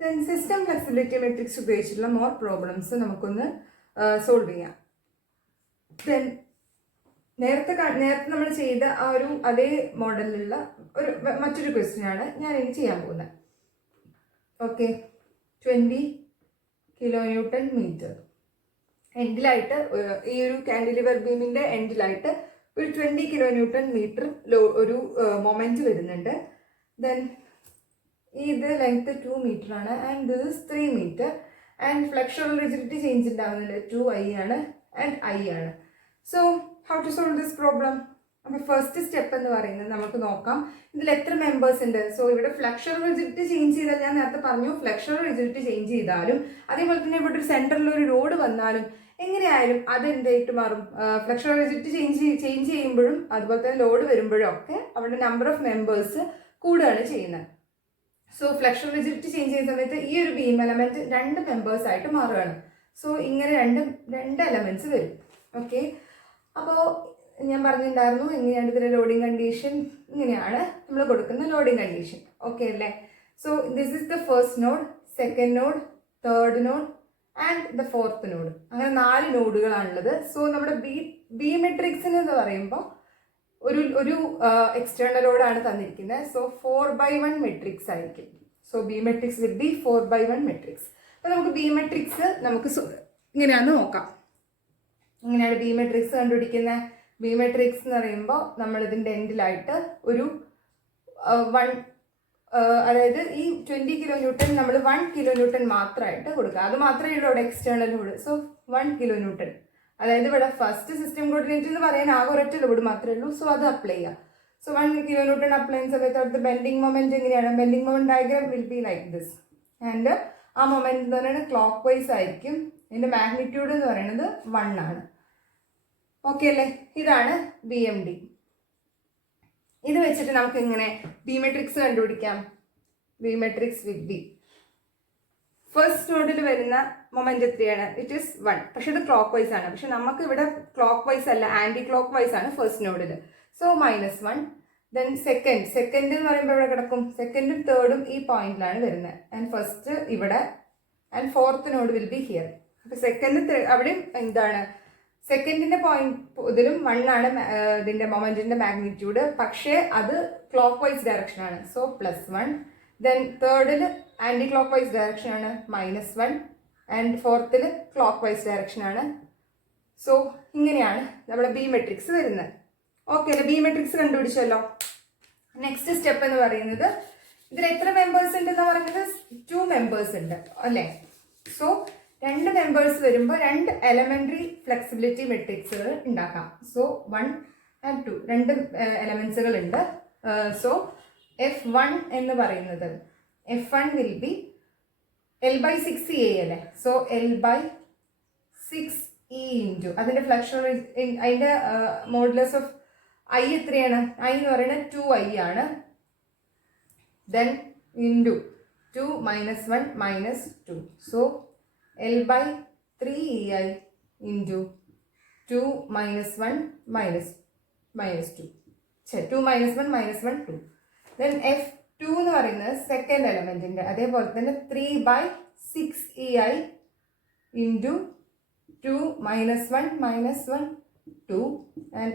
Then system flexibility matrix ഉപയോഗിച്ചിട്ടുള്ള more problems നമുക്കൊന്ന് solve ചെയ്യാം. ദെൻ നേരത്തെ നമ്മൾ ചെയ്ത ആ ഒരു അതേ മോഡലിലുള്ള മറ്റൊരു ക്വസ്റ്റ്യൻ ആണ് ഞാൻ ഇനി ചെയ്യാൻ പോകുന്നത്. ഓക്കെ, 20 kN മീറ്റർ എൻഡിലായിട്ട് ഈ ഒരു കാൻഡിലിവർ ബീമിന്റെ എൻഡിലായിട്ട് ഒരു 20 kN മീറ്റർ ഒരു മൊമെന്റ് വരുന്നുണ്ട്. ദെൻ ഇത് ലെങ്ത് 2 മീറ്റർ ആണ് and this is 3 metre and flexural rigidity change ഉണ്ടാവുന്നത് 2i ആണ് ആൻഡ് i ആണ്. So how to solve this problem? അപ്പോൾ ഫസ്റ്റ് സ്റ്റെപ്പ് എന്ന് പറയുന്നത് നമുക്ക് നോക്കാം ഇതിൽ എത്ര മെമ്പേഴ്സ് ഉണ്ട്. സോ ഇവിടെ ഫ്ലെക്സുറൽ റിജിഡിറ്റി ചേഞ്ച് ചെയ്താൽ ഞാൻ നേരത്തെ പറഞ്ഞു ഫ്ലെക്സുറൽ റിജിഡിറ്റി ചേഞ്ച് ചെയ്താലും അതേപോലെ തന്നെ ഇവിടെ ഒരു സെൻറ്ററിൽ ഒരു ലോഡ് വന്നാലും എങ്ങനെയായാലും അത് എന്തായിട്ട് മാറും? ഫ്ലെക്സുറൽ റിജിഡിറ്റി ചേഞ്ച് ചെയ്യുമ്പോഴും അതുപോലെ തന്നെ ലോഡ് വരുമ്പോഴും ഒക്കെ അവിടെ നമ്പർ ഓഫ് മെമ്പേഴ്സ് കൂടുകയാണ് ചെയ്യുന്നത്. സോ ഫ്ലെക്സുറൽ റിജിഡിറ്റി ചേഞ്ച് ചെയ്യുന്ന സമയത്ത് ഈ ഒരു ബീം എലമെന്റ് 2 മെമ്പേഴ്സ് ആയിട്ട് മാറുകയാണ്. സോ ഇങ്ങനെ രണ്ട് എലമെന്റ്സ് വരും. ഓക്കെ, അപ്പോൾ ഞാൻ പറഞ്ഞിട്ടുണ്ടായിരുന്നു എങ്ങനെയാണ് ഇതിൻ്റെ ലോഡിങ് കണ്ടീഷൻ. ഇങ്ങനെയാണ് നമ്മൾ കൊടുക്കുന്ന ലോഡിങ് കണ്ടീഷൻ. ഓക്കെ അല്ലേ? So this is the first node, second node, third node and the fourth node. അങ്ങനെ 4 നോഡുകളാണുള്ളത്. സോ നമ്മുടെ ബി മെട്രിക്സിന് എന്ന് പറയുമ്പോൾ ഒരു എക്സ്റ്റേണൽ ലോഡാണ് തന്നിരിക്കുന്നത്. സോ 4/1 മെട്രിക്സ് ആയിരിക്കും. So B matrix will be 4/1 matrix. അപ്പോൾ നമുക്ക് ബി മെട്രിക്സ് നമുക്ക് ഇങ്ങനെയാണെന്ന് നോക്കാം. ഇങ്ങനെയാണ് ബി മെട്രിക്സ് കണ്ടുപിടിക്കുന്നത്. ബി മെട്രിക്സ് എന്ന് പറയുമ്പോൾ നമ്മൾ ഇതിൻ്റെ എൻഡിലായിട്ട് ഒരു 1 അതായത് ഈ 20 kN നമ്മൾ 1 kN മാത്രമായിട്ട് കൊടുക്കുക. അത് മാത്രമേ ഉള്ളൂ ഇവിടെ എക്സ്റ്റേണൽ ലോഡ്. സോ 1 kN, അതായത് ഇവിടെ ഫസ്റ്റ് സിസ്റ്റം കോർഡിനേറ്റ് എന്ന് പറയാൻ ആകെ ഒരൊറ്റ ലോഡ് മാത്രമേ ഉള്ളൂ. സോ അത് അപ്ലൈ ചെയ്യാം. സോ 1 kN അപ്ലൈ ചെയ്യുന്ന സമയത്ത് അവിടുത്തെ ബെൻഡിങ് മൊമെന്റ് എങ്ങനെയാണ്? Bending moment diagram will be like this. And ആ മൊമെന്റ് എന്ന് പറയുന്നത് ക്ലോക്ക് വൈസ് ആയിരിക്കും. ഇതിന്റെ മാഗ്നിറ്റ്യൂഡ് എന്ന് പറയുന്നത് 1 ആണ്. ഓക്കെ അല്ലേ? ഇതാണ് BMD. ഇത് വെച്ചിട്ട് നമുക്ക് ഇങ്ങനെ ബി മെട്രിക്സ് കണ്ടുപിടിക്കാം. B matrix will be first നോഡിൽ വരുന്ന മൊമെന്റ് എത്രയാണ്? It is 1. പക്ഷെ ഇത് ക്ലോക്ക് വൈസ് ആണ്. പക്ഷെ നമുക്ക് ഇവിടെ ക്ലോക്ക് വൈസ് അല്ല, ആന്റി ക്ലോക്ക് വൈസ് ആണ് ഫസ്റ്റ് നോഡിൽ. സോ -1. ദെൻ സെക്കൻഡ് എന്ന് പറയുമ്പോൾ ഇവിടെ കിടക്കും. സെക്കൻഡും തേർഡും ഈ പോയിന്റിലാണ് വരുന്നത്. ആൻഡ് ഫസ്റ്റ് ഇവിടെ and fourth node will be here. അപ്പൊ സെക്കൻഡ് അവിടെയും എന്താണ്? സെക്കൻഡിന്റെ പോയിന്റ് ഇതിലും 1 ആണ് ഇതിന്റെ മൊമെന്റിന്റെ മാഗ്നിറ്റ്യൂഡ്. പക്ഷേ അത് ക്ലോക്ക് വൈസ് ഡയറക്ഷൻ ആണ്. സോ +1. ദെൻ തേർഡിൽ ആന്റി ക്ലോക്ക് വൈസ് ഡയറക്ഷൻ ആണ് -1 ആൻഡ് ഫോർത്തിൽ ക്ലോക്ക് വൈസ് ഡയറക്ഷൻ ആണ്. സോ ഇങ്ങനെയാണ് നമ്മുടെ ബി മെട്രിക്സ് വരുന്നത്. ഓക്കെ അല്ലേ? ബി മെട്രിക്സ് കണ്ടുപിടിച്ചല്ലോ. നെക്സ്റ്റ് സ്റ്റെപ്പ് എന്ന് പറയുന്നത് ഇതിൽ എത്ര മെമ്പേഴ്സ് ഉണ്ടെന്ന് പറയുന്നത് 2 മെമ്പേഴ്സ് ഉണ്ട് അല്ലേ? സോ 2 മെമ്പേഴ്സ് വരുമ്പോൾ 2 എലമെന്ററി ഫ്ലെക്സിബിലിറ്റി മെട്രിക്സുകൾ ഉണ്ടാക്കാം. സോ 1 and 2 2 എലമെന്റ്സുകൾ ഉണ്ട്. സോ F1 എന്ന് പറയുന്നത് F1 വിൽ ബി L/6E അല്ലേ? സോ L/6E ഇൻറ്റു അതിന്റെ ഫ്ലെക്സുറൽ അതിന്റെ മോഡുലസ് ഓഫ് I എത്രയാണ്? I എന്ന് പറയുന്നത് 2i ആണ്. Then into 2 -1 -2. So L/3EI into 2 -1 -2. 2 -1 -1 2. Then F2 എന്ന് പറയുന്നത് സെക്കൻഡ് എലമെന്റിന്റെ അതേപോലെ തന്നെ 3/6EI into 2 -1 -1 2 and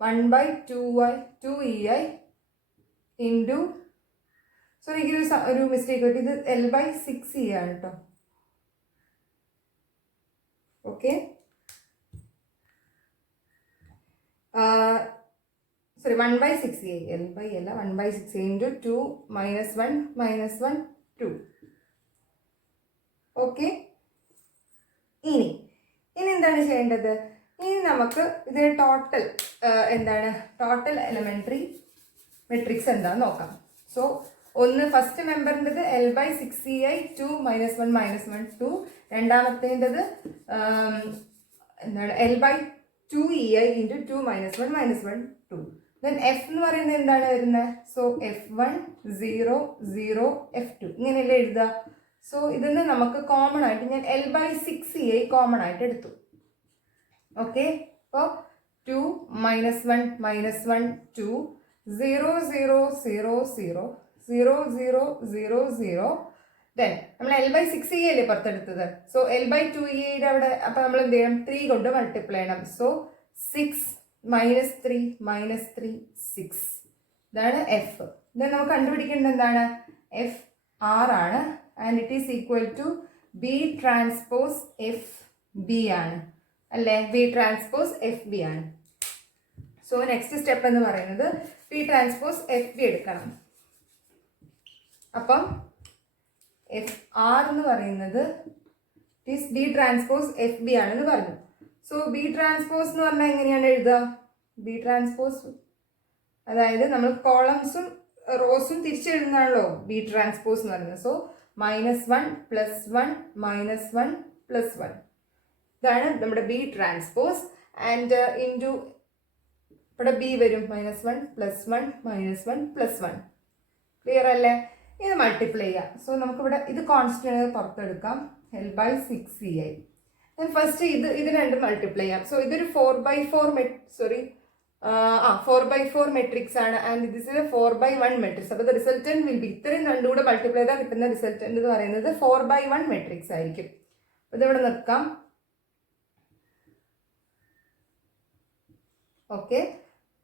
1/2EI into sorry ഒരു മിസ്റ്റേക്ക് പറ്റി. ഇത് L/6E ആണ് കേട്ടോ. Okay, sorry 1/6EI L/അല്ല 1/6EI into 2 -1 -1 2. Okay, ഇനി എന്താണ് ചെയ്യേണ്ടത്? ഇനി നമുക്ക് ഇതിന് ടോട്ടൽ എലമെന്ററി മെട്രിക്സ് എന്താന്ന് നോക്കാം. സോ ഒന്ന് ഫസ്റ്റ് മെമ്പറിൻ്റെത് L/6EI 2 -1 -1 2. രണ്ടാമത്തേൻ്റെത് എന്താണ് L/2EI into 2 -1 -1 2. ദെൻ F എന്ന് പറയുന്നത് എന്താണ് വരുന്നത്? സോ F1 0 0 F2 ഇങ്ങനെയല്ലേ എഴുതുക. സോ ഇതിന് നമുക്ക് കോമൺ ആയിട്ട് ഞാൻ L/6EI കോമൺ ആയിട്ട് എടുത്തു. ഓക്കെ, അപ്പോൾ 2 -1 -1 2 0 0 0 0 0 0 0 0. ദെൻ നമ്മൾ L/6E അല്ലേ പുറത്തെടുത്തത്. സോ L/2E അവിടെ അപ്പൊ നമ്മൾ എന്ത് ചെയ്യണം, 3 കൊണ്ട് മൾട്ടിപ്ലൈ ചെയ്യണം. സോ 6 - 3 - 3 6. ഇതാണ് എഫ്. ദെൻ നമുക്ക് കണ്ടുപിടിക്കേണ്ടത് എന്താണ്, എഫ് ആർ ആണ്. And it is equal to B transpose F B ആണ് അല്ലേ, ബി ട്രാൻസ്പോസ് എഫ് ബി ആണ്. സോ നെക്സ്റ്റ് സ്റ്റെപ്പ് എന്ന് പറയുന്നത് ബി ട്രാൻസ്പോസ് എഫ് ബി എടുക്കണം. അപ്പം എഫ് ആർ എന്ന് പറയുന്നത് ബി ട്രാൻസ്പോസ് എഫ് ബി ആണെന്ന് പറഞ്ഞു. സോ ബി ട്രാൻസ്പോസ് എന്ന് പറഞ്ഞാൽ എങ്ങനെയാണ് എഴുതുക, ബി ട്രാൻസ്പോസ് അതായത് നമ്മൾ കോളംസും റോസും തിരിച്ചെഴുതുന്നതാണല്ലോ ബി ട്രാൻസ്പോസ് എന്ന് പറയുന്നത്. സോ -1 + 1 -1 + 1 ഇതാണ് നമ്മുടെ ബി ട്രാൻസ്പോസ്. ആൻഡ് ഇൻറ്റു ഇവിടെ ബി വരും -1 + 1 -1 + 1. ക്ലിയർ അല്ലേ? ഇത് മൾട്ടിപ്ലൈ ചെയ്യാം. സോ നമുക്കിവിടെ ഇത് കോൺസ്റ്റന്റ് പുറത്തെടുക്കാം, L/6EI. ഫസ്റ്റ് ഇത് രണ്ടും മൾട്ടിപ്ലൈ ചെയ്യാം. സോ ഇതൊരു 4/4 മെട്രിക്സ് ആണ്. And this is A 4/1 matrix. അപ്പോൾ റിസൾട്ടന്റ് വിൽ ബി, ഇത്രയും രണ്ടുകൂടെ മൾട്ടിപ്ലൈ ചെയ്താൽ കിട്ടുന്ന റിസൾട്ടന്റ് എന്ന് പറയുന്നത് 4/1 മെട്രിക്സ് ആയിരിക്കും. ഇതിവിടെ നിർക്കാം. ഓക്കെ,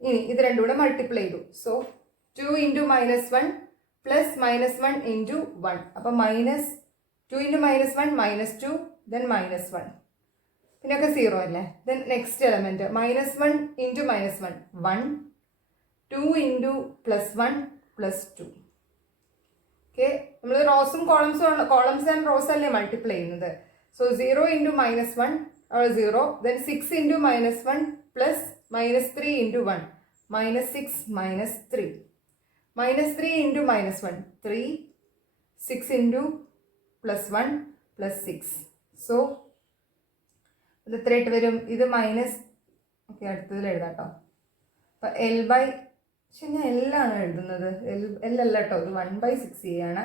ഇനി ഇത് രണ്ടും കൂടെ മൾട്ടിപ്ലൈ ചെയ്തു. സോ 2 × -1 + -1 × 1. അപ്പം -2 × -1 -2 ദെൻ -1 പിന്നൊക്കെ 0 അല്ലേ. Then next element -1 × -1 1, 2 × +1 +2. ഓക്കെ, നമ്മൾ റോസും കോളംസ് ആൻഡ് റോസ് അല്ലേ മൾട്ടിപ്ലൈ ചെയ്യുന്നത്. So 0 × -1 0, then 6 × -1 + -3 × 1 -6 -3 -3 × -1 3, 6 × +1 +6. സോ ഇത് എത്രയായിട്ട് വരും, ഇത് മൈനസ്. ഓക്കെ, അടുത്തതിൽ എഴുതാം കേട്ടോ. അപ്പം പക്ഷെ ഞാൻ എല്ലാണ് എഴുതുന്നത്, അല്ല കേട്ടോ, ഇത് 1/6EI ആണ്.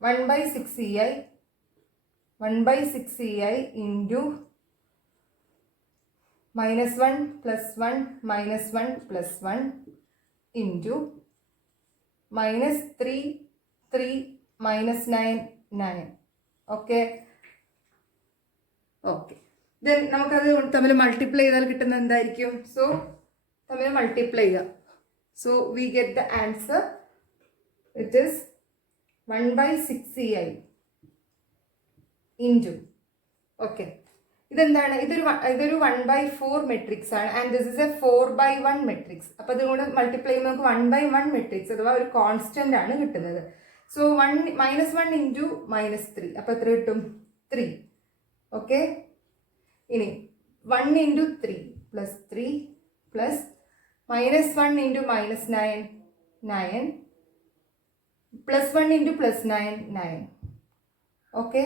1/6EI into -1 + 1 -1 + 1 into -3 3 -9 9. Okay okay, then നമുക്കത് തമ്മിൽ മൾട്ടിപ്ലൈ ചെയ്താൽ കിട്ടുന്ന എന്തായിരിക്കും, സോ തമ്മിൽ മൾട്ടിപ്ലൈ ചെയ്യുക. So we get the answer, it is 1/6EI into. Okay, ഇതെന്താണ്, ഇതൊരു 1/4 മെട്രിക്സ് ആണ്. And this is A 4/1 matrix. അപ്പോൾ അതുകൊണ്ട് മൾട്ടിപ്ലൈ ചെയ്യുമ്പോൾ നമുക്ക് 1/1 മെട്രിക്സ് അഥവാ ഒരു കോൺസ്റ്റന്റ് ആണ് കിട്ടുന്നത്. സോ -1 × -3, അപ്പോൾ എത്ര കിട്ടും, 3. ഓക്കെ, ഇനി 1 × 3 + 3 plus -1 × -9 9 +1 × +9 9. Okay,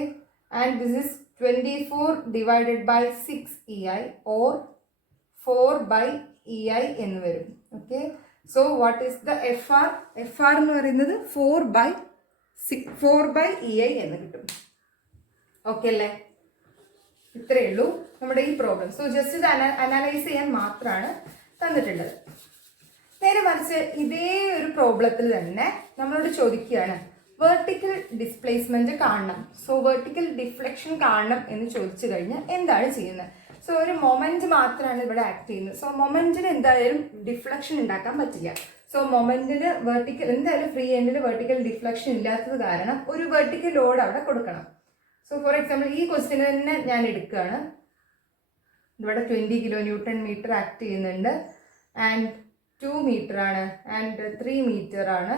and this is 24 / 6EI or 4/EI എന്ന് വരും. Okay, so what is the FR? FR എന്ന് പറയുന്നത് 4/EI എന്ന് കിട്ടും. ഓക്കെ അല്ലേ? ഇത്രയേ ഉള്ളൂ നമ്മുടെ ഈ പ്രോബ്ലം. സോ ജസ്റ്റ് ഇത് അനലൈസ് ചെയ്യാൻ മാത്രമാണ് തന്നിട്ടുള്ളത്. നേരെ മറിച്ച് ഇതേ ഒരു പ്രോബ്ലത്തിൽ തന്നെ നമ്മളോട് ചോദിക്കുകയാണ് വെർട്ടിക്കൽ ഡിസ്പ്ലേസ്മെന്റ് കാണണം. സോ വെർട്ടിക്കൽ ഡിഫ്ലക്ഷൻ കാണണം എന്ന് ചോദിച്ചു കഴിഞ്ഞാൽ എന്താണ് ചെയ്യുന്നത്? സോ ഒരു മൊമെന്റ് മാത്രമാണ് ഇവിടെ ആക്ട് ചെയ്യുന്നത്. സോ മൊമെന്റിന് എന്തായാലും ഡിഫ്ലക്ഷൻ ഉണ്ടാക്കാൻ പറ്റില്ല. സോ മൊമെന്റിന് എന്തായാലും ഫ്രീ എൻഡിൽ വെർട്ടിക്കൽ ഡിഫ്ലക്ഷൻ ഇല്ലാത്തത് കാരണം ഒരു വെർട്ടിക്കൽ ലോഡ് അവിടെ കൊടുക്കണം. സോ ഫോർ എക്സാമ്പിൾ ഈ ക്വസ്റ്റ്യന് തന്നെ ഞാൻ എടുക്കുകയാണ്. ഇവിടെ 20 kN ആക്ട് ചെയ്യുന്നുണ്ട്. ആൻഡ് 2 മീറ്റർ ആണ്, ആൻഡ് 3 മീറ്റർ ആണ്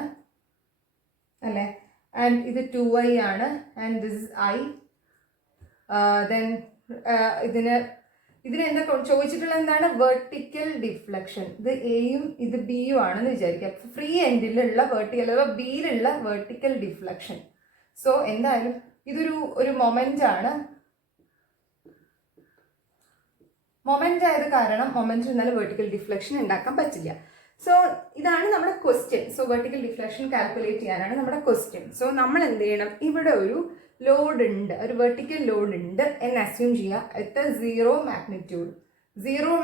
അല്ലേ. ആൻഡ് ഇത് 2I ആണ്, and this is I. Then ഇതിന് എന്താ ചോദിച്ചിട്ടുള്ളത്, എന്താണ് വെർട്ടിക്കൽ ഡിഫ്ലക്ഷൻ. ഇത് എയും ഇത് ബിയും ആണെന്ന് വിചാരിക്കുക. ഫ്രീ എൻഡിലുള്ള വെർട്ടിക്കൽ അഥവാ ബിയിലുള്ള വെർട്ടിക്കൽ ഡിഫ്ലക്ഷൻ. സോ എന്തായാലും ഇതൊരു മൊമെന്റ് ആണ്. മൊമെന്റ് ആയത് കാരണം മൊമെന്റ് എന്നാലും വെർട്ടിക്കൽ ഡിഫ്ലക്ഷൻ ഉണ്ടാക്കാൻ പറ്റില്ല. സോ ഇതാണ് നമ്മുടെ question. So vertical deflection calculate ചെയ്യാനാണ് നമ്മുടെ ക്വസ്റ്റ്യൻ. സോ നമ്മൾ എന്ത് ചെയ്യണം, ഇവിടെ ഒരു ലോഡ് ഉണ്ട്, ഒരു വെർട്ടിക്കൽ ലോഡ് ഉണ്ട് എന്ന് അസ്യൂം ചെയ്യുക. എത്ര 0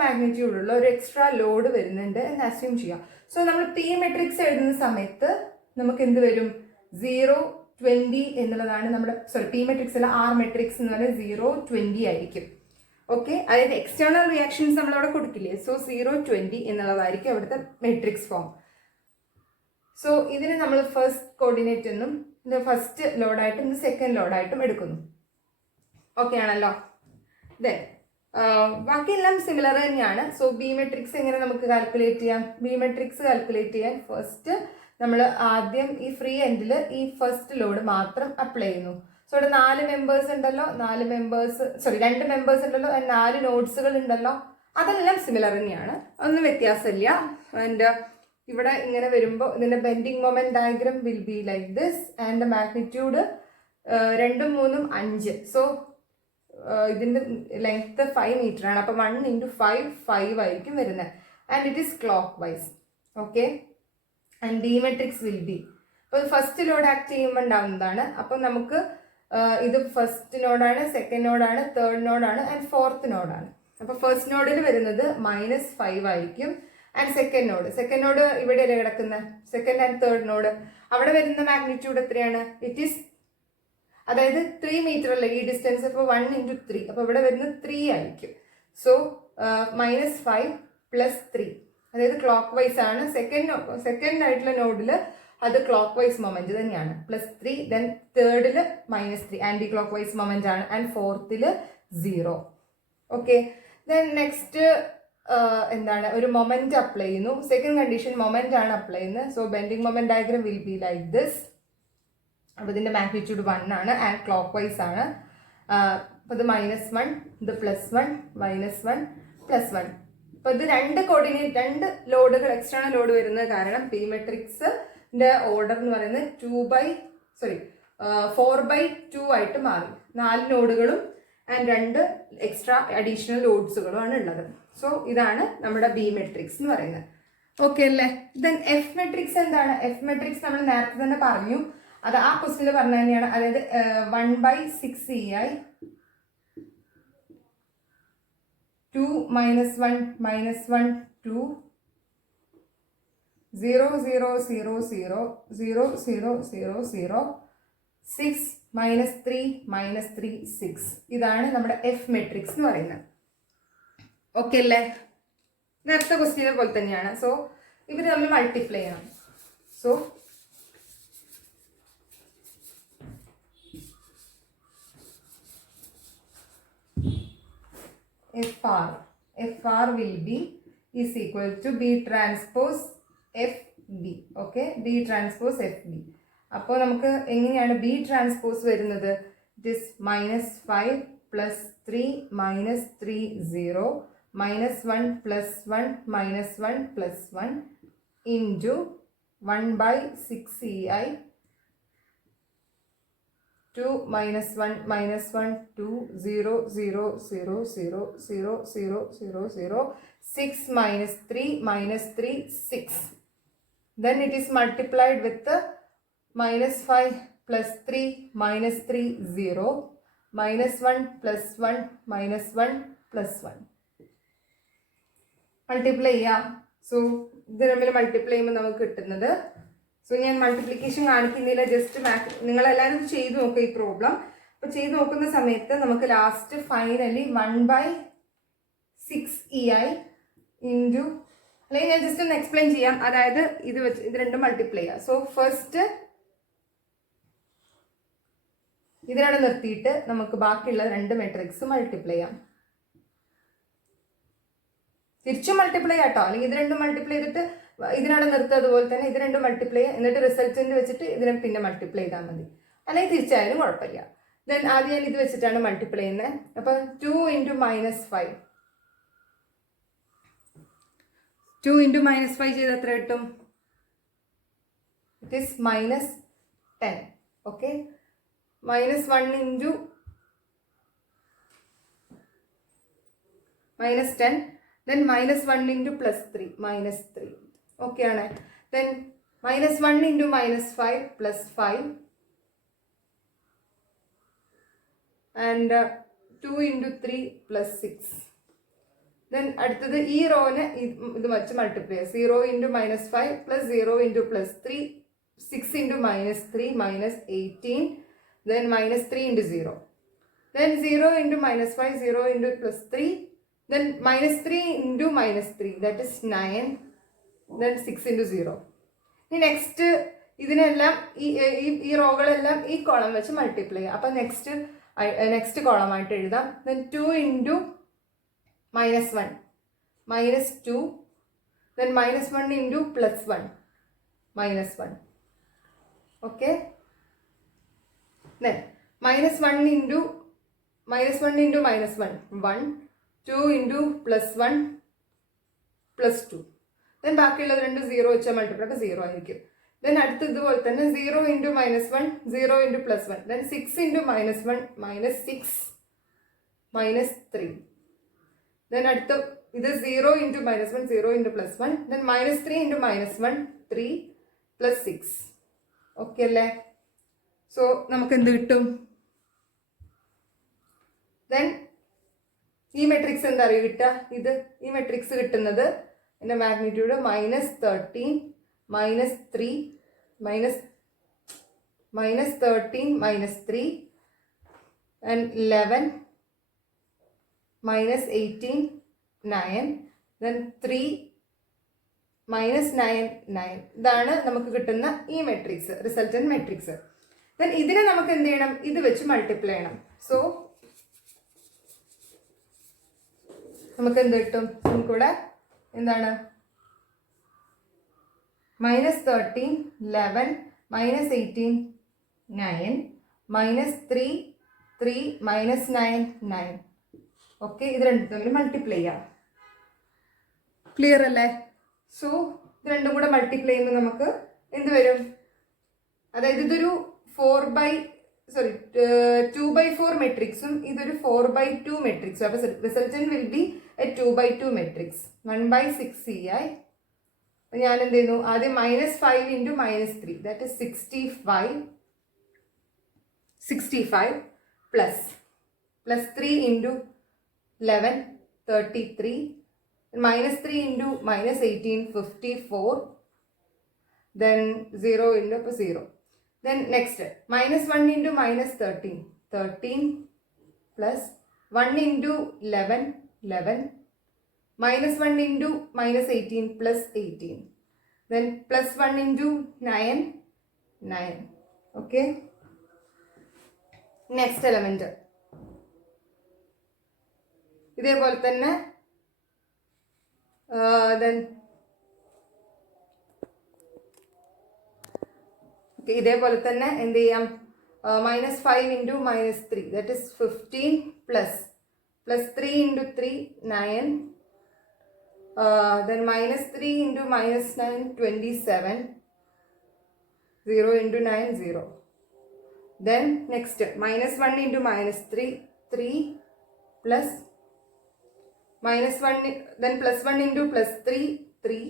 മാഗ്നിറ്റ്യൂഡ് ഉള്ള ഒരു എക്സ്ട്രാ ലോഡ് വരുന്നുണ്ട് എന്ന് അസ്യൂം ചെയ്യുക. സോ നമ്മൾ പി മെട്രിക്സ് എഴുതുന്ന സമയത്ത് നമുക്ക് എന്ത് വരും, 0 20 എന്നുള്ളതാണ് നമ്മുടെ പി മെട്രിക്സ് അല്ല, ആർ മെട്രിക്സ് എന്ന് പറയുന്നത് 0, 20 ആയിരിക്കും. ഓക്കെ, അതായത് എക്സ്റ്റേണൽ റിയാക്ഷൻസ് നമ്മളവിടെ കൊടുക്കില്ലേ, സോ 0, 20 എന്നുള്ളതായിരിക്കും അവിടുത്തെ മെട്രിക്സ് ഫോം. സോ ഇതിന് നമ്മൾ ഫസ്റ്റ് കോർഡിനേറ്റ് എന്നും ഇത് ഫസ്റ്റ് ലോഡായിട്ടും ഇത് സെക്കൻഡ് ലോഡായിട്ടും എടുക്കുന്നു. ഓക്കെ ആണല്ലോ. ദെൻ ബാക്കിയെല്ലാം സിമിലർ തന്നെയാണ്. സോ ബി മെട്രിക്സ് എങ്ങനെ നമുക്ക് കാൽക്കുലേറ്റ് ചെയ്യാം? ബി മെട്രിക്സ് കാൽക്കുലേറ്റ് ചെയ്യാൻ ഫസ്റ്റ് നമ്മൾ ആദ്യം ഈ ഫ്രീ എൻഡിൽ ഈ ഫസ്റ്റ് ലോഡ് മാത്രം അപ്ലൈ ചെയ്യുന്നു. സോ ഇവിടെ 4 മെമ്പേഴ്സ് ഉണ്ടല്ലോ, 2 മെമ്പേഴ്സ് ഉണ്ടല്ലോ, 4 നോഡ്സുകൾ ഉണ്ടല്ലോ, അതെല്ലാം സിമിലർ തന്നെയാണ്, ഒന്നും വ്യത്യാസമില്ല. ആൻഡ് ഇവിടെ ഇങ്ങനെ വരുമ്പോൾ ഇതിന്റെ bending moment diagram will be like this and magnitude 2, 3, 5. So ഇതിന്റെ ലെങ്ത് 5 മീറ്റർ ആണ്. അപ്പൊ 1 × 5 5 ആയിരിക്കും വരുന്നത്. And it is clock vice. Okay, and D matrix will be, അപ്പോൾ ഫസ്റ്റ് ലോഡ് ആക്ട് ചെയ്യുമ്പോൾ ഉണ്ടാവുന്നതാണ്. അപ്പൊ നമുക്ക് ഇത് ഫസ്റ്റ് നോഡാണ്, സെക്കൻഡ് നോഡാണ്, തേർഡ് നോഡാണ് ആൻഡ് ഫോർത്ത് നോഡാണ്. അപ്പൊ ഫസ്റ്റ് നോഡിൽ വരുന്നത് -5 ആയിരിക്കും. ആൻഡ് സെക്കൻഡ് നോഡ് ഇവിടെയല്ലേ കിടക്കുന്നത്, സെക്കൻഡ് ആൻഡ് തേർഡ് നോഡ്, അവിടെ വരുന്ന മാഗ്നിറ്റ്യൂഡ് എത്രയാണ്? ഇറ്റ് ഈസ്, അതായത് 3 മീറ്റർ അല്ലേ ഈ ഡിസ്റ്റൻസ്, അപ്പോൾ 1 × 3, അപ്പോൾ ഇവിടെ വരുന്നത് 3 ആയിരിക്കും. സോ -5 + 3, അതായത് ക്ലോക്ക് വൈസ് ആണ്. സെക്കൻഡ് ആയിട്ടുള്ള നോഡിൽ അത് ക്ലോക്ക് വൈസ് മൊമെന്റ് തന്നെയാണ്, +3. ദെൻ തേർഡിൽ -3 ആന്റി ക്ലോക്ക് വൈസ് മൊമെന്റ് ആണ്. ആൻഡ് ഫോർത്തിൽ 0. ഓക്കെ, ദെൻ നെക്സ്റ്റ് എന്താണ്, ഒരു മൊമെന്റ് അപ്ലൈ ചെയ്യുന്നു. സെക്കൻഡ് കണ്ടീഷൻ മൊമെന്റ് ആണ് അപ്ലൈ ചെയ്യുന്നത്. So bending moment diagram will be like this. അപ്പോൾ ഇതിന്റെ മാഗ്നിറ്റ്യൂഡ് 1 ആണ് ആൻഡ് ക്ലോക്ക് വൈസ് ആണ്. അപ്പോൾ ഇത് -1, ഇത് +1, -1, +1. അപ്പോൾ ഇത് 2 കോർഡിനേറ്റ്, 2 ലോഡുകൾ എക്സ്റ്റേണൽ ലോഡ് വരുന്നത് കാരണം പി മെട്രിക്സിന്റെ ഓർഡർ എന്ന് പറയുന്നത് 4/2 ആയിട്ട് മാറി. 4 നോഡുകളും ആൻഡ് 2 എക്സ്ട്രാ അഡീഷണൽ ലോഡ്സുകളുമാണ് ഉള്ളത്. സോ ഇതാണ് നമ്മുടെ ബി മെട്രിക്സ് എന്ന് പറയുന്നത്. ഓക്കെ അല്ലേ? ദെൻ എഫ് മെട്രിക്സ് എന്താണ്? എഫ് മെട്രിക്സ് നമ്മൾ നേരത്തെ തന്നെ പറഞ്ഞു, അത് ആ ക്വസ്റ്റിനിൽ പറഞ്ഞ തന്നെയാണ്. അതായത് 1/6 EI 2 - 1 -1 2 0 0 0 0 0 0 0 0 6 -3 -3 6. ഇതാണ് നമ്മുടെ എഫ് മെട്രിക്സ് എന്ന് പറയുന്നത്. ഓക്കെ അല്ലേ? നേരത്തെ ക്വസ്റ്റ്യനെ പോലെ തന്നെയാണ്. സോ ഇവർ നമ്മൾ മൾട്ടിപ്ലൈ ചെയ്യണം. So FR will be is equal to B transpose FB. Okay, B transpose FB. അപ്പോൾ നമുക്ക് എങ്ങനെയാണ് B ട്രാൻസ്പോസ് വരുന്നത്? This -5 + 3 -3 0 -1 + 1 -1 + 1 into 1/6 EI 2 -1 -1 2 0 0 0 0 0 0 0 0 6 -3 -3 6. Then it is multiplied with the -5 + 3 -3 0 -1 + 1 -1 + 1. Multiply ചെയ്യാം. സോ ഇത് തമ്മിൽ മൾട്ടിപ്ലൈ ചെയ്യുമ്പോൾ നമുക്ക് കിട്ടുന്നത്, സോ ഞാൻ മൾട്ടിപ്ലിക്കേഷൻ കാണിക്കുന്നില്ല, ജസ്റ്റ് നിങ്ങളെല്ലാവരും ചെയ്ത് നോക്കുക ഈ പ്രോബ്ലം. അപ്പോൾ ചെയ്ത് നോക്കുന്ന സമയത്ത് നമുക്ക് ലാസ്റ്റ് ഫൈനലി 1/6 EI ഇൻറ്റു, അല്ലെങ്കിൽ ഞാൻ ജസ്റ്റ് ഒന്ന് എക്സ്പ്ലെയിൻ ചെയ്യാം. അതായത് ഇത് വെച്ച് ഇത് രണ്ടും മൾട്ടിപ്ലൈ ചെയ്യാം. സോ ഫസ്റ്റ് ഇതിനവിടെ നിർത്തിയിട്ട് നമുക്ക് ബാക്കിയുള്ള 2 മെട്രിക്സ് മൾട്ടിപ്ലൈ ചെയ്യാം. തിരിച്ചും മൾട്ടിപ്ലൈ ആട്ടോ, അല്ലെങ്കിൽ ഇത് രണ്ടും മൾട്ടിപ്ലൈ ചെയ്തിട്ട് ഇതിനവിടെ നിർത്തുക. അതുപോലെ തന്നെ ഇത് രണ്ടും മൾട്ടിപ്ലൈ ചെയ്യുക, എന്നിട്ട് റിസൾട്ടിൻ്റെ വെച്ചിട്ട് ഇതിനെ പിന്നെ മൾട്ടിപ്ലൈ ചെയ്താൽ മതി, അല്ലെങ്കിൽ തിരിച്ചായാലും കുഴപ്പമില്ല. ദെൻ ആദ്യം ഞാൻ ഇത് വെച്ചിട്ടാണ് മൾട്ടിപ്ലൈ ചെയ്യുന്നത്. അപ്പം 2 × -5 2 × -5 ചെയ്ത് എത്ര കിട്ടും? It is -10. Okay, -1 × -10, then -1 × +3 -3. Okay ആണ്. Then -1 × -5 +5 and 2 × 3 +6. ദെൻ അടുത്തത് ഈ റോനെ ഇത് വെച്ച് മൾട്ടിപ്ലൈ ചെയ്യുക. 0 × -5 + 0 × +3 6 into minus 3 minus 18, then minus 3 into 0. Then 0 into minus 5, 0 into plus 3, then minus 3 into minus 3, that is 9, then 6 into 0. Next, ഇതിനെല്ലാം ഈ റോകളെല്ലാം ഈ കോളം വെച്ച് മൾട്ടിപ്ലൈ ചെയ്യാം. അപ്പം നെക്സ്റ്റ് കോളം ആയിട്ട് എഴുതാം. then 2 into minus 1 minus 2, then minus 1 into plus 1 minus 1. Okay, then minus 1 into minus 1 1, 2 into plus 1 plus 2. then ബാക്കിയുള്ളത് രണ്ട് 0 വെച്ചാൽ മൾട്ടിപ്ലൈ അപ്പോൾ 0 ആയിരിക്കും. then അടുത്ത ഇതുപോലെ തന്നെ 0 into minus 1, 0 into plus 1, then 6 into minus 1 minus 6 minus 3. then അടുത്ത ഇത് 0 into minus 1, 0 into plus 1, then minus 3 into minus 1, 3 plus 6. Okay അല്ലേ? സോ നമുക്ക് എന്ത് കിട്ടും? then ഈ മെട്രിക്സ് എന്താ അറിയുക കിട്ടുക? ഈ മെട്രിക്സ് കിട്ടുന്നത് എൻ്റെ മാഗ്നിറ്റ്യൂഡ് -13 -3 -13 -3 and 11 -18 9, then 3 -9 9. ഇതാണ് നമുക്ക് കിട്ടുന്ന ഈ മെട്രിക്സ്, റിസൾട്ടന്റ് മെട്രിക്സ്. then ഇതിനെ നമുക്ക് എന്ത് ചെയ്യണം? ഇത് വെച്ച് മൾട്ടിപ്ലൈ ചെയ്യണം. സോ നമുക്ക് എന്ത് കിട്ടും? നമുക്കിവിടെ എന്താണ് -13 11 -18 9 -3 3 -9 9. ഓക്കെ, ഇത് രണ്ടും തമ്മിൽ മൾട്ടിപ്ലൈ ചെയ്യാം. ക്ലിയർ അല്ലേ? സോ ഇത് രണ്ടും കൂടെ മൾട്ടിപ്ലൈ ചെയ്യുമ്പോൾ നമുക്ക് എന്ത് വരും? അതായത് ഇതൊരു 2/4 മെട്രിക്സും ഇതൊരു 4/2 മെട്രിക്സും. അപ്പോൾ resultant will be A 2/2 matrix. 1/6 CI. ഞാൻ എന്ത് ചെയ്യുന്നു? ആദ്യം -5 into -3, that is 65 plus 3 into 11 33, -3 into -18 54, then 0 into 0. then next -1 into -13 13 plus 1 into 11 11, -1 into -18 plus 18, then plus 1 into 9 9. okay, next element ഇതേപോലെ തന്നെ then ഇതേപോലെ തന്നെ എന്ത് ചെയ്യാം? -5 into -3, that is 15 plus 3 into 3 9, then -3 into -9 27, 0 into 9 0. then next -1 into -3 3 plus -1, then plus 1 into plus 3 3,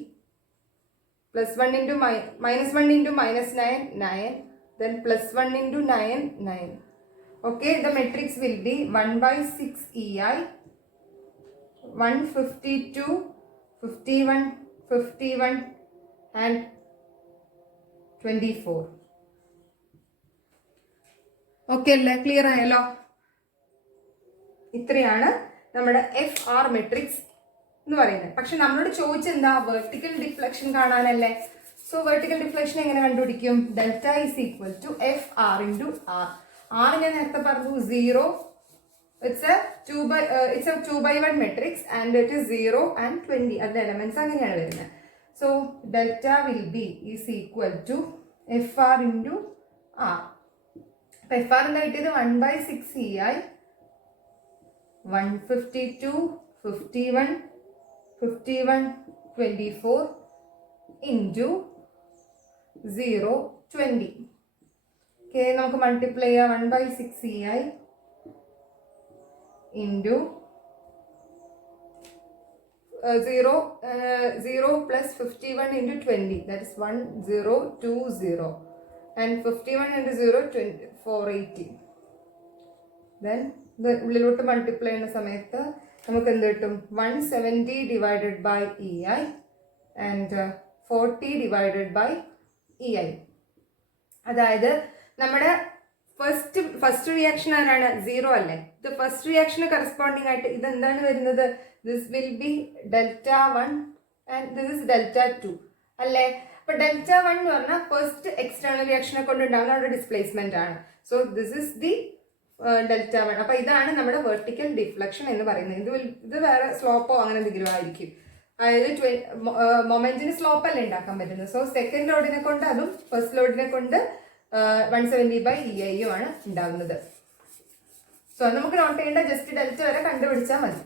plus 1 into -1 into -9 9, then plus 1 into 9 9. okay, the matrix will be 1/6 EI 152 51 51 and 24. Okay അല്ലേ? Clear ആയല്ലോ? ഇത്രയാണ് നമ്മുടെ FR matrix എന്ന് പറയുന്നത്. പക്ഷെ നമ്മളോട് ചോദിച്ചെന്താ? Vertical deflection കാണാനല്ലേ. സോ വെർട്ടിക്കൽ ഡിഫ്ലക്ഷൻ എങ്ങനെ കണ്ടുപിടിക്കും? Delta is equal to FR into R. R ഞാൻ നേരത്തെ പറഞ്ഞു 0. It's a 2/1 matrix and it is 0 and 20. അതിന്റെ എലമെന്റ്സ് അങ്ങനെയാണ് വരുന്നത്. So delta will be is equal to FR into R. അപ്പൊ FR എന്താ കിട്ടിയത്? 1/6 EI 152 51 51 24 into 0 20. ഓക്കെ, നമുക്ക് മൾട്ടിപ്ലൈ ചെയ്യാം. 1/6 EI into 0 plus 51 into 20, that is 1020, and 51 into 0 480. then ഉള്ളിലോട്ട് multiply ചെയ്യുന്ന സമയത്ത് നമുക്ക് എന്ത് കിട്ടും? 170 divided by EI and 40 divided by EI. അതായത് നമ്മുടെ ഫസ്റ്റ് റിയാക്ഷൻ ആരാണ്? 0 അല്ലേ? ഇത് ഫസ്റ്റ് റിയാക്ഷന് കറസ്പോണ്ടിങ് ആയിട്ട് ഇത് എന്താണ് വരുന്നത്? This will be Δ1 and this is Δ2 അല്ലേ? അപ്പൊ Δ1 എന്ന് പറഞ്ഞാൽ ഫസ്റ്റ് എക്സ്റ്റേണൽ റിയാക്ഷനെ കൊണ്ട് ഉണ്ടാകുന്ന അവിടെ ഡിസ്പ്ലേസ്മെന്റ് ആണ്. So this is the Δ1. അപ്പൊ ഇതാണ് നമ്മുടെ വെർട്ടിക്കൽ ഡിഫ്ലക്ഷൻ എന്ന് പറയുന്നത്. ഇത് വേറെ സ്ലോപ്പോ അങ്ങനെ എന്തെങ്കിലും ആയിരിക്കും. അതായത് മൊമെന്റിന് സ്ലോപ്പ് അല്ലേ ഉണ്ടാക്കാൻ പറ്റുന്നത്. സോ സെക്കൻഡ് ലോഡിനെ കൊണ്ട് അതും ഫസ്റ്റ് ലോഡിനെ കൊണ്ട് 170/EI ആണ് ഉണ്ടാകുന്നത്. സോ നമുക്ക് നോട്ട് ചെയ്യേണ്ട ജസ്റ്റ് ഡെൽറ്റ വരെ കണ്ടുപിടിച്ചാൽ മതി.